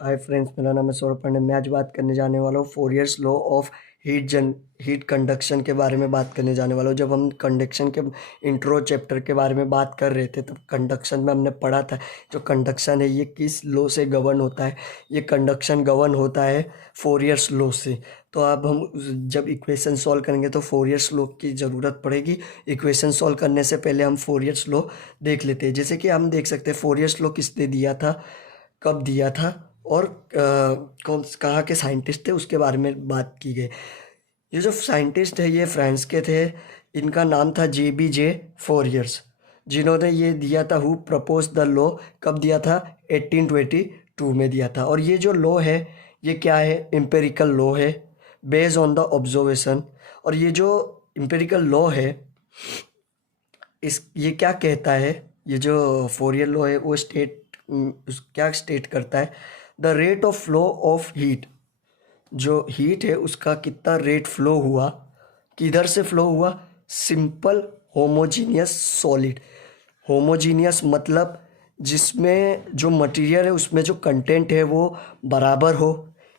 Hi friends, मेरा नाम है सौरभ पांडे। मैं आज बात करने जाने वाला हूँ फोरियर्स लॉ ऑफ हीट कंडक्शन के बारे में बात करने जाने वाला हूँ। जब हम कंडक्शन के इंट्रो चैप्टर के बारे में बात कर रहे थे तब कंडक्शन में हमने पढ़ा था जो कंडक्शन है ये किस लॉ से गवर्न होता है। ये कंडक्शन गवर्न होता है फोरियर्स लॉ से। तो अब हम जब इक्वेशन सॉल्व करेंगे तो फोरियर्स लॉ की ज़रूरत पड़ेगी। इक्वेशन सॉल्व करने से पहले हम फोरियर्स लॉ देख लेते हैं। जैसे कि हम देख सकते हैं फोरियर्स लॉ किसने दिया था, कब दिया था और कौन कहाँ के साइंटिस्ट थे उसके बारे में बात की गई। ये जो साइंटिस्ट है ये फ्रांस के थे। इनका नाम था जे फोरियर्स, जिन्होंने ये दिया था हु प्रपोज द लॉ। कब दिया था? 1822 में दिया था। और ये जो लॉ है ये क्या है? एम्पेरिकल लॉ है बेस्ड ऑन द ऑब्जर्वेशन। और ये जो एम्पेरिकल लॉ है ये क्या कहता है? ये जो फोरियर लॉ है वो क्या स्टेट करता है? The rate of flow of heat, जो हीट है उसका कितना रेट फ्लो हुआ, किधर से फ्लो हुआ? Simple homogeneous solid. होमोजीनियस मतलब जिसमें जो मटेरियल है उसमें जो कंटेंट है वो बराबर हो।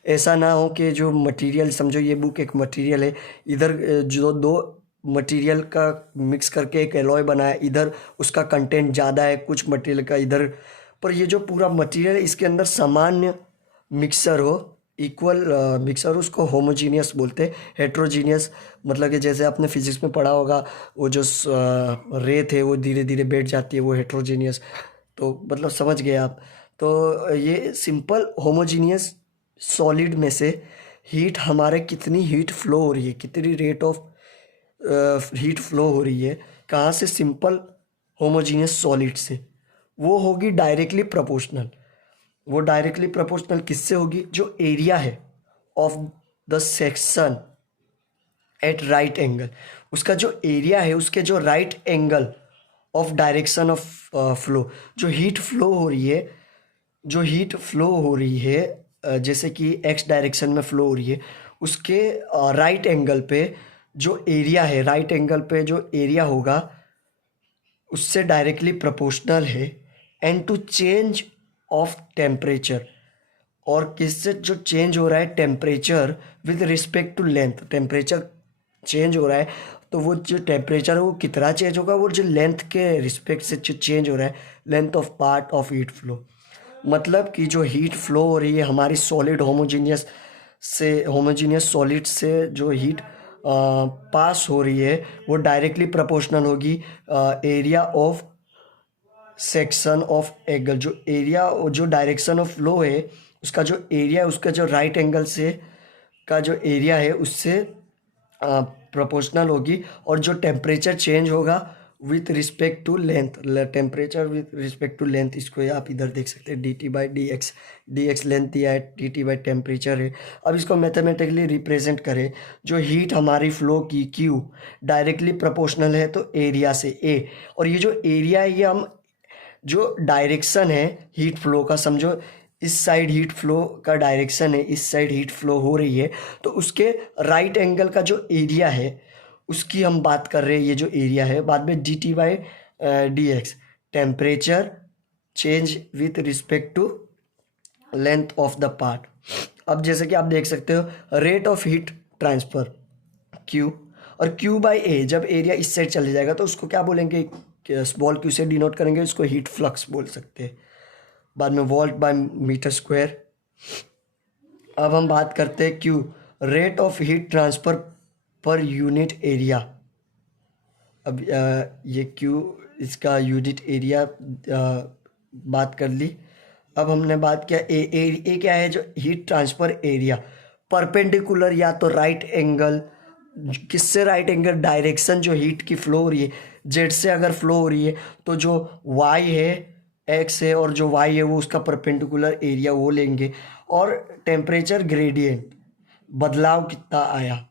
ऐसा ना हो कि जो मटेरियल, समझो ये बुक एक मटेरियल है, इधर जो दो मटेरियल का मिक्स करके एक एलॉय बनाया, इधर उसका कंटेंट ज़्यादा है कुछ मटेरियल का इधर, पर ये जो पूरा मटेरियल है इसके अंदर सामान्य मिक्सर हो, इक्वल मिक्सर, उसको होमोजीनियस बोलते हैं। हेट्रोजीनियस मतलब कि जैसे आपने फिजिक्स में पढ़ा होगा वो जो रेत है वो धीरे धीरे बैठ जाती है, वो हेट्रोजीनियस। तो मतलब समझ गए आप। तो ये सिंपल होमोजीनियस सॉलिड में से हीट हमारे कितनी हीट फ्लो हो रही है, कितनी रेट ऑफ हीट फ्लो हो रही है, कहाँ से? सिंपल होमोजीनियस सॉलिड से। वो होगी डायरेक्टली प्रोपोर्शनल। वो डायरेक्टली प्रोपोर्शनल किससे होगी? जो एरिया है of the section at right angle, उसका जो एरिया है उसके जो right angle of direction of flow, जो हीट फ्लो हो रही है, जो हीट फ्लो हो रही है जैसे कि एक्स डायरेक्शन में फ्लो हो रही है, उसके राइट एंगल पे जो एरिया है, राइट एंगल पे जो एरिया होगा उससे डायरेक्टली प्रोपोर्शनल है। And to change of temperature, और किससे जो चेंज हो रहा है? Temperature with respect to length. Temperature change हो रहा है तो वो जो टेम्परेचर है वो कितना चेंज होगा? वो जो लेंथ के रिस्पेक्ट से जो चेंज हो रहा है, length of part of heat flow. मतलब कि जो हीट फ्लो हो रही है हमारी सॉलिड होमोजीनियस से, होमोजीनियस सॉलिड से जो हीट पास हो रही है वो डायरेक्टली प्रोपोर्शनल होगी area of section of angle. जो एरिया, जो डायरेक्शन ऑफ फ्लो है उसका जो एरिया है उसका जो राइट एंगल से का जो एरिया है उससे प्रोपोर्शनल होगी। और जो टेम्परेचर चेंज होगा with respect to length, temperature with respect to length, इसको आप इधर देख सकते हैं d t by d x. D x length दिया है, डी टी बाई टेम्परेचर है। अब इसको मैथमेटिकली रिप्रेजेंट करें, जो हीट हमारी फ्लो की क्यू डायरेक्टली प्रोपोर्शनल है तो एरिया से ए। और ये जो एरिया है ये हम, जो डायरेक्शन है हीट फ्लो का, समझो इस साइड हीट फ्लो का डायरेक्शन है, इस साइड हीट फ्लो हो रही है, तो उसके राइट एंगल का जो एरिया है उसकी हम बात कर रहे हैं। ये जो एरिया है, बाद में d t by d x, temperature change with respect to length of the part. अब जैसे कि आप देख सकते हो rate of heat transfer q, और क्यू बाई ए, जब एरिया इस साइड चले जाएगा तो उसको क्या बोलेंगे? स्मॉल क्यू से डिनोट करेंगे, उसको हीट फ्लक्स बोल सकते हैं। बाद में वोल्ट बाय मीटर स्क्वायर। अब हम बात करते हैं Q, rate of heat transfer per unit area. अब ये क्यू, इसका यूनिट एरिया बात कर ली। अब हमने बात किया ए क्या है? जो हीट ट्रांसफर एरिया परपेंडिकुलर या तो राइट एंगल, किससे राइट एंगल? डायरेक्शन जो हीट की फ्लो हो रही है जेड से अगर फ्लो हो रही है तो जो वाई है एक्स है, और जो वाई है वो उसका परपेंडिकुलर एरिया वो लेंगे। और टेम्परेचर ग्रेडियंट, बदलाव कितना आया,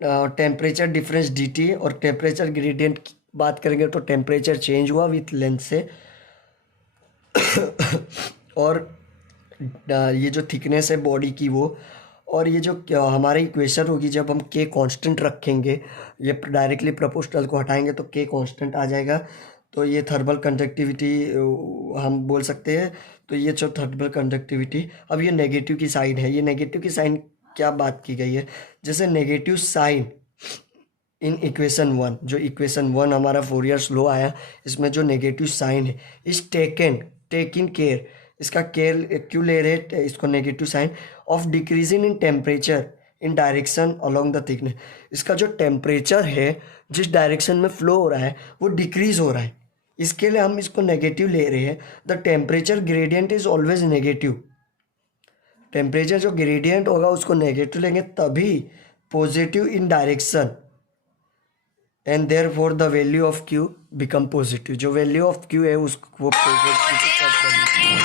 टेम्परेचर डिफरेंस dt, और टेम्परेचर ग्रेडियंट की बात करेंगे तो टेम्परेचर चेंज हुआ विथ लेंथ से। और ये जो थिकनेस है बॉडी की वो, और ये जो हमारी इक्वेशन होगी जब हम k कांस्टेंट रखेंगे, ये डायरेक्टली प्रोपोर्शनल को हटाएंगे तो k कांस्टेंट आ जाएगा। तो ये थर्मल कंडक्टिविटी हम बोल सकते हैं। तो ये जो थर्मल कंडक्टिविटी, अब ये नेगेटिव की साइन है। ये नेगेटिव की साइन क्या बात की गई है, जैसे नेगेटिव साइन इन इक्वेशन 1, जो इक्वेशन 1 हमारा फोरियर्स लॉ आया, इसमें जो नेगेटिव साइन है इस टेक इन केयर, इसका केयर क्यों ले रहे हैं इसको, negative sign of decreasing in temperature in direction along the thickness. इसका जो टेम्परेचर है जिस डायरेक्शन में फ्लो हो रहा है वो डिक्रीज हो रहा है, इसके लिए हम इसको नेगेटिव ले रहे हैं। The temperature gradient is always negative. Temperature जो ग्रेडियंट होगा उसको नेगेटिव लेंगे तभी positive in direction, and therefore the value of q become positive. जो वैल्यू ऑफ क्यू है उसको वो पॉजिटिव।